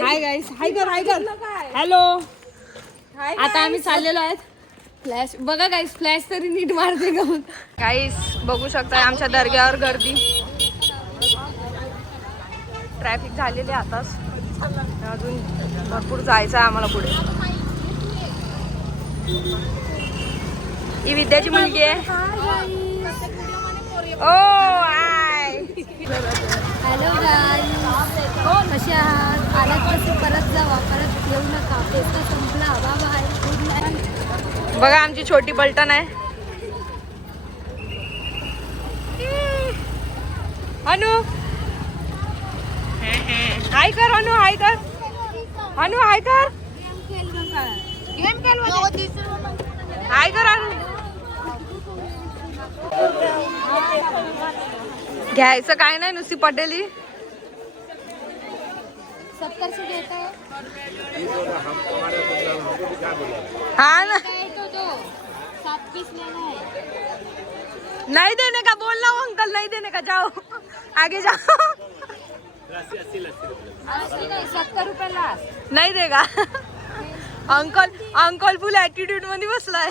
हाय guys, हाय कर hello. आता आम्ही चाललेलो आहेत फ्लॅश बघा गाईस, फ्लॅश तरी नीट मारते का गाईस. बघू शकता आमच्या दर्ग्यावर गर्दी, ट्रॅफिक झालेली आताच. अजून भरपूर जायचं आहे आम्हाला पुढे. ही विद्याची मुलगी आहे. ओ हाय, हॅलो गाईस, कसे आहात? आलात कसे परत जावा, परत येऊ नका. पेस्ता संपला. Bye good night. बघा आमची छोटी पलटण आहे. अनु हाय कर, अनु हाय कर, अनु हाय कर, हाय कर अनु. घ्यायचं काय नाही, नुसती पटेली. 70 से देता है. हाँ ना, तो दो 7 पीस लेना है. नहीं देने का बोलना हो अंकल, नहीं देने का, जाओ आगे जाओ. 80 नहीं 70 रुपये लास्ट. नहीं देगा अंकल. अंकल फुल ऍटिट्यूड मध्ये बसलाय.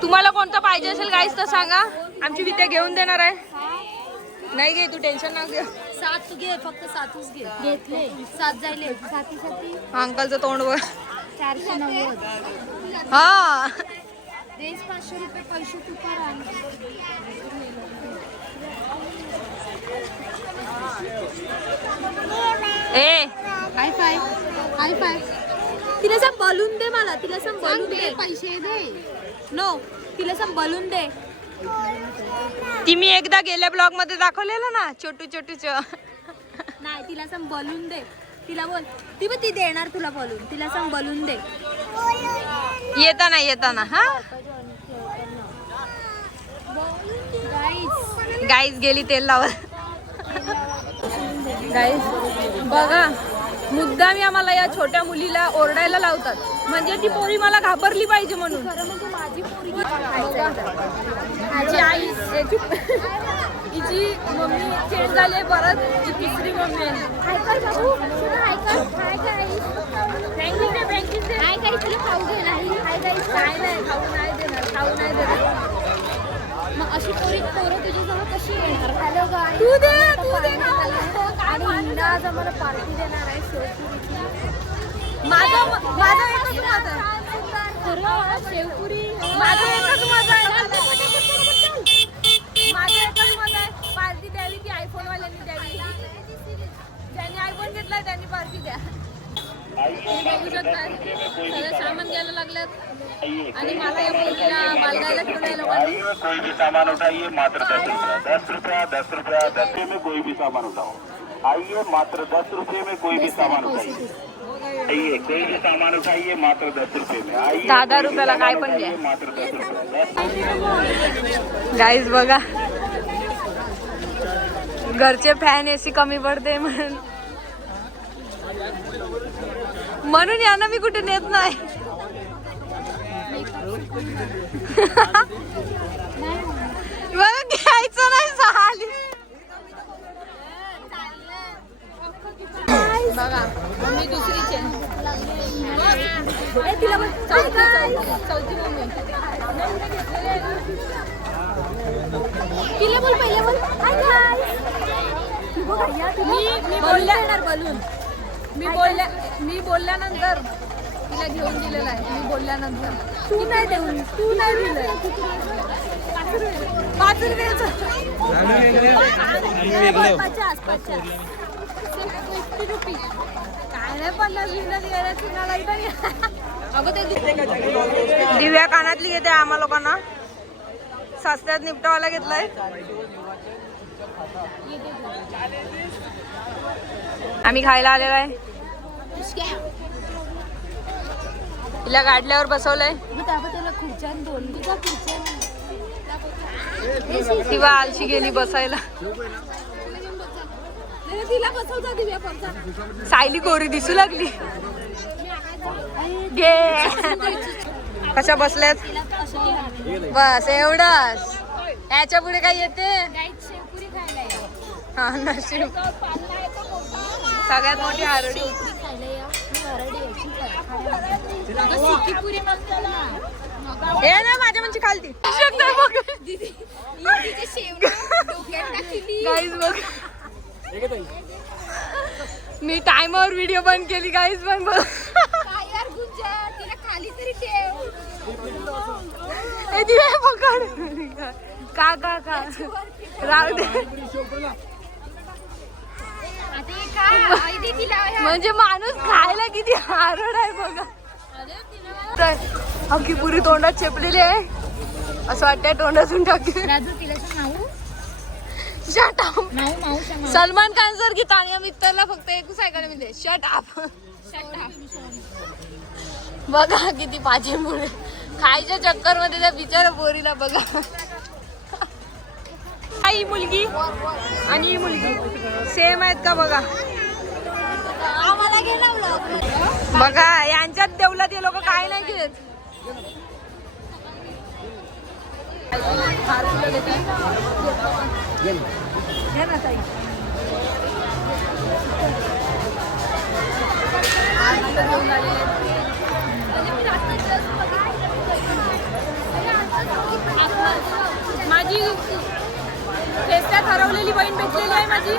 तुम्हाला कोणता पाहिजे असेल गाईस तर सांगा, आमची विद्या घेऊन देणार आहे. नाही घे तू, टेन्शन ना घे. 7 घे, फक्त 7च घे. घेतले 7 जायले. 7 अंकलचं तोंड वर. 490. हा देश 500 रुपये पैसे तुकाराम. ए हाय फाय, हाय फाय. तिला सांग बलून दे मला. तिला सांग बलून दे. पैसे दे. नो, तिला सांग बलून दे. ती मी एकदा गेल्या ब्लॉग मध्ये दाखवलेलं ना, छोटू छोटूच. नाही, तिला सांग बलून दे. तिला बोल, ती देणार तुला बलून. तिला सांग बलून दे. येताना येताना. हा गाईस गेली तेल लावत. गाईस बघा, मुद्दामी आम्हाला या छोट्या मुलीला ओरडायला लावतात, म्हणजे ती पोरी मला घाबरली पाहिजे म्हणून. म्हणजे माझी पोरगी. माझी आई, हिची मम्मी चेंज झाली, परत ही तिसरी मम्मी आहे. हाय कर बाबू, हाय कर. Hi guys. बँकिंग दे, बँकिंग दे. हाय गाईस, तुला खाऊ घे नाही. Hi guys. काय नाही, खाऊ नाही देणार, खाऊ नाही देणार. मग अशी पोरं तुझ्याजवळ कशी येणार? हॅलो गाईस, तू दे, तू दे. आणि हिला आज आम्हाला पार्टी देणार आहे शेवपुरीची. माझं एकच मत आहे. खरं शेवपुरी. माझं एकच मत आहे. माझं एकच मत आहे, पार्टी द्यावी ती आयफोन वाल्यांनी द्यावी. ज्यांनी आयफोन घेतलाय त्यांनी पार्टी द्या. बघू शकता सगळं सामान घ्यायला लागल्यात, आणि मला या पोरीला बालगायला ठेवलंय लोकांनी. कोई भी सामान उठाइए मात्र 10 रुपया 10 रुपया 10 रुपये में कोई भी सामान उठाओ. आइए मात्र 10 रुपये में कोई भी सामान उठाइए. आइए कोई भी सामान उठाइए मात्र 10 रुपये में. आइए 10 रुपयाला काय पण द्या. मात्र 10 रुपये. गाईज बघा, घरचे फॅन एसी कमी पडते म्हणून यांना मी कुठे नेत नाही. बघा घ्यायचं नाही झाली. बघा मी दुसरीचे चौथी मम्मी. तिला बोल, पहिले बोल. Hi guys. मी बलून. मी बोलल्यानंतर तिला घेऊन दिलेला आहे. मी बोलल्यानंतर तू नाही देऊन, तू नाही दिलं. 5 रुपयाचं 50. काय नाही, 50 अगं ते दिव्या कानातली घेते आम्हा लोकांना. सस्त्यात निपटावाला घेतलाय. आम्ही खायला आलेलो आहे. तिला गाडल्यावर बसवलंय. तिला आलशी गेली बसायला. तिला बसवता दिव्या परचा. सायली गोरी दिसू लागली. घे कशा बसल्यात. बस एवढंच, याच्या पुढे काय येते. शेवपुरी खायला हा नशीब. सगळ्यात मोठी हरडी. खायला या. मी हरडी आहे, ठीक आहे. आता सिक्कीपुरी मागते ना. हे ना माझ्या म्हणजे खालती गाईज बघ. मी टाइमवर व्हिडिओ बंद केली गाईज पण बघ. काय यार गुंजा, तिला खाली तरी ठेव. ए दिवे पकड. का का का राहू दे. आता हे खा, आई दे तिला. म्हणजे माणूस खायला किती हारड आहे बघा. तर अख्खी पुरी तोंडात चेपलेली आहे. असं वाटतंय तोंडातून टाकली. राजू तिला माऊ शट अप. माऊ माऊ सांग. सलमान खान सर की तानिया मित्तरला फक्त एकच ऐकायला मिळते शट अप. बघा किती पाचे मुळे खायच्या चक्कर मध्ये त्या बिचारा पोरीला बघा. ही मुलगी आणि ही मुलगी सेम आहेत का बघा. आम्हाला गेला व्लॉग. बघा यांच्यात देवलात हे लोक काय नाही घेत. माझी फेस्ट्यात हरवलेली बहीण भेटलेली आहे माझी.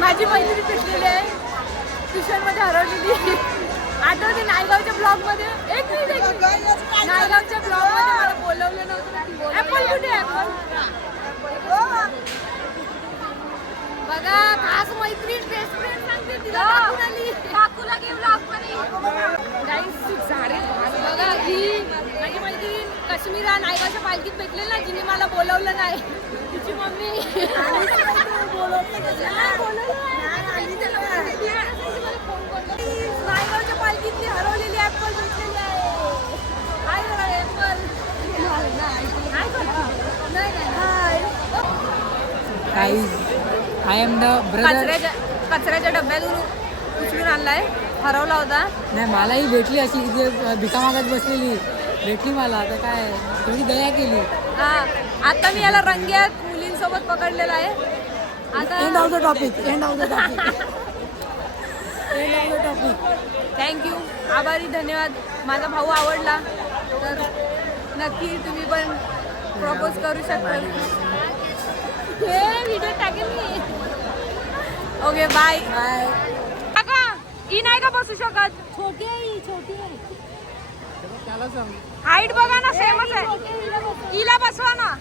माझी मैत्रीण भेटलेली आहे ट्युशन मध्ये हरवलेली. आठवते नायगावच्या ब्लॉग मध्ये. एक मिनिट नायगावच्या ब्लॉग मध्ये मला बोलवलं नव्हतं. ऍपल कुठे बघा खास मैत्रीण बेस्ट फ्रेंड सांगते तिला दाखवून आली. काकूला घे ब्लॉग मध्ये गाईस सारे. बघा ही माझी मैत्रीण काश्मीरा नायगावच्या पालखीत भेटलेली ना, जिने मला बोलवलं नाही. तिची मम्मी नायगावच्या पालखीतली हरवलेली ऍपल भेटलेली आहे. काय करा apple. I am the brother. कचऱ्याच्या डब्यातून उचलून आणलाय. हरवला होता. नाही मलाही भेटली अशी इथे भिका मागत बसलेली भेटली मला. आता काय थोडी दया केली. हा आता मी याला रंग्यात मुलींसोबत पकडलेला आहे. आता end of the topic. End of the topic. End of the topic. Thank you आभारी धन्यवाद. माझा भाऊ आवडला तर नक्की तुम्ही पण प्रपोज करू शकता. हे व्हिडिओ टाकेल मी. Okay bye bye. काका ही नाही का बसू शकत. छोटी आहे, छोटी आहे. त्याला सांग हाईट बघा ना सेमच आहे. हिला बसवा ना.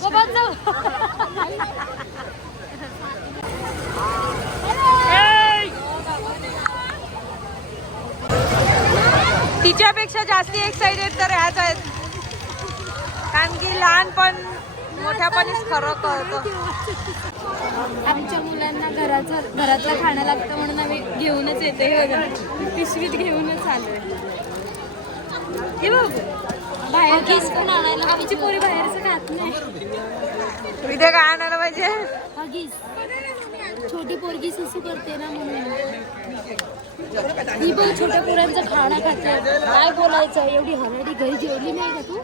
सोबत जाऊ. तिच्यापेक्षा जास्ती एक्साइटेड तर ह्याच आहेत. कारण की लहानपण मोठ्यापणीच खरं कळतं. आमच्या मुलांना घरातलं खाणं लागतं म्हणून आम्ही घेऊनच येते. हे बघा पिशवीत घेऊनच आलोय. हे बघ बाहेर गीस पण आणायला. आमची पोरी बाहेरचं खात नाही. इथे काय आणायला पाहिजे. हगीस छोटी पोरगी सुसू करते ना म्हणून. ही बघ छोट्या पोरांचं खाणं खाते. काय बोलायचं एवढी हरडी घरी जेवली नाही का तू.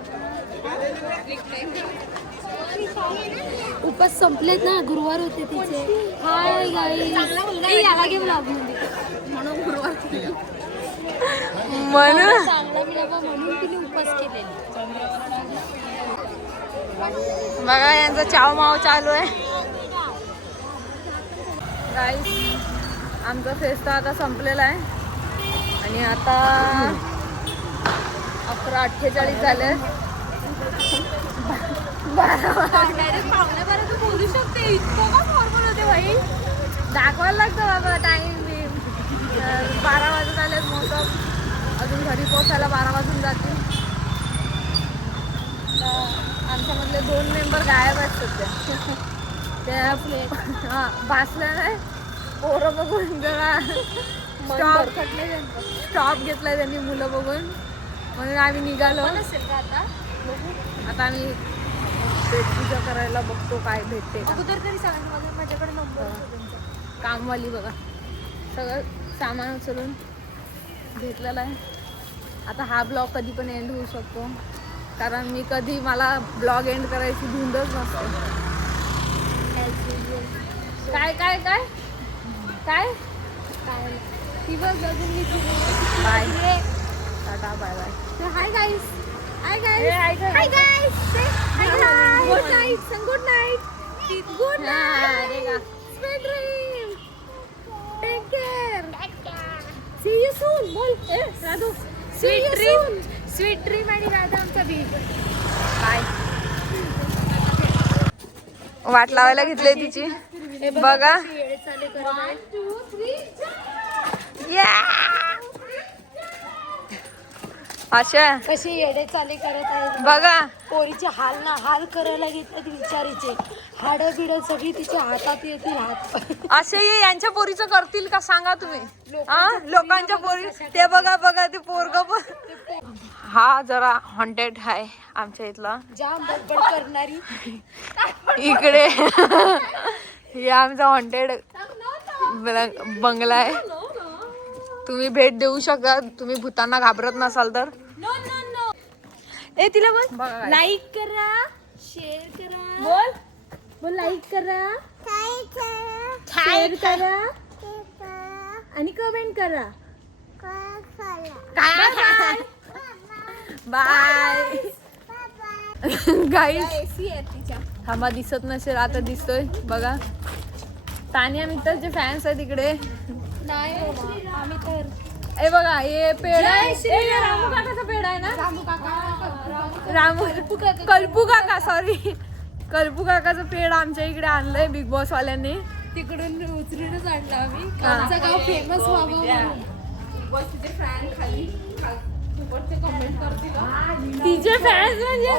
उपास संपलेत ना, गुरुवार होते तिचे. हाय गाईस याला घे ब्लॉग मध्ये म्हणून गुरुवार म्हणून चांगला मिळावा म्हणून तिने उपास केलेले. बघा यांचा चाव माव चालू आहे. गाईस आमचा फेस्टा आता संपलेला आहे आणि आता 11:48 झाले. 12 बोलू शकते. इतकं का फॉर्मल होते भाई. दाखवायला लागतं बाबा टाइम बी. 12 वाजत आले मोठं अजून घरी घरी पोहोचायला 12 वाजून जातील. आमच्यामधले 2 मेंबर गायब आहेत सध्या. त्या भासल्या नाही पोरं बघून जरा स्टॉप घेतलाय त्यांनी मुलं बघून, म्हणून आम्ही निघालो. आता आम्ही पेट पूजा करायला बघतो काय भेटते. अगोदर तरी सांगा माझ्याकडे नंबर. कामवाली बघा सगळं सामान उचलून घेतलेलं आहे. आता हा ब्लॉग कधी पण एंड होऊ शकतो, कारण मी कधी मला ब्लॉग एंड करायची धुंदच नसते. काय काय काय काय ती बघ bye tata bye bye. Hi guys, hi guys, hi guys, good night, good night, good night, sweet dream, take care, see you soon. बोल Radhu, sweet dream, sweet dream आणि राधा आमचा बी बाय. वाट लावायला घेतली तिची बघा. 1 2 3 अशा कशी येडे चाले करत आहे बघा. पोरीचे हाल ना हाल करायला घेतलं विचारीचे. हाड बिड सगळी तिच्या हातात येतील. हात असे यांच्या पोरीचं करतील का सांगा तुम्ही. लोकांच्या पोरी ते बघा बघा ते पोरग पण. हा जरा हॉन्टेड आहे आमच्या इथला, जाम बडबड करणारी. इकडे हे आमचा हॉन्टेड बंगला आहे. तुम्ही भेट देऊ शकता, तुम्ही भूतांना घाबरत नसाल तर. ए तिला बोल लाईक करा, शेअर करा. बोल बोल लाईक करा, शेअर करा आणि कमेंट करा. बाय गाईस. थांबा दिसत नसेल, आता दिसतोय बघा. तानिया मित्तरचे फॅन्स आहेत इकडे. आम्ही तर ए बघा हे पेड आहे, रामू काकाचा पेड आहे ना. रामू कल्पू काका, सॉरी कल्पू काकाचं पेड आमच्या इकडे आणलंय बिग बॉस वाल्यांनी. तिकडून उचलूनच आणलं आम्ही. आमचं गाव फेमस व्हावं म्हणून. तिचे फॅन्स म्हणजे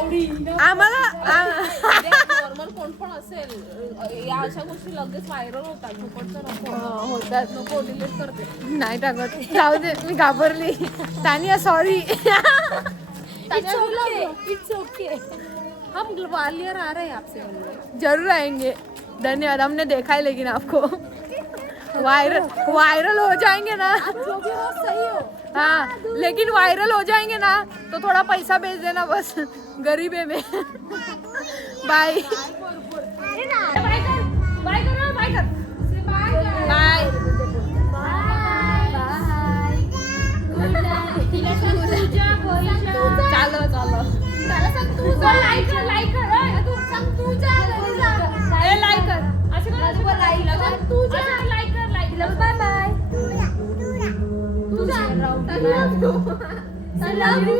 आम्हाला नॉर्मल कोण पण असेल या अशा गोष्टी लगेच व्हायरल होतात. होतात. नको डिलीट करते. नाही टाकत, जाऊ दे मी घाबरली. तानिया सॉरी. It's okay. हम ग्वालियर आ रहे हैं आपसे. जरूर आएंगे, धन्यवाद. हमने देखा है लेकिन आपको वायरल हो जाएंगे ना. जो भी हो सही हो. हाँ लेकिन वायरल हो जाएंगे ना तो थोड़ा पैसा भेज देना बस, गरीब है मैं. बाय बाय करो, बाय कर, बाय. चालो चालो लाईक कर, लाईक कर, लाईक कर, असे कर, लाईक कर, लाईक कर. Bye bye. I love you.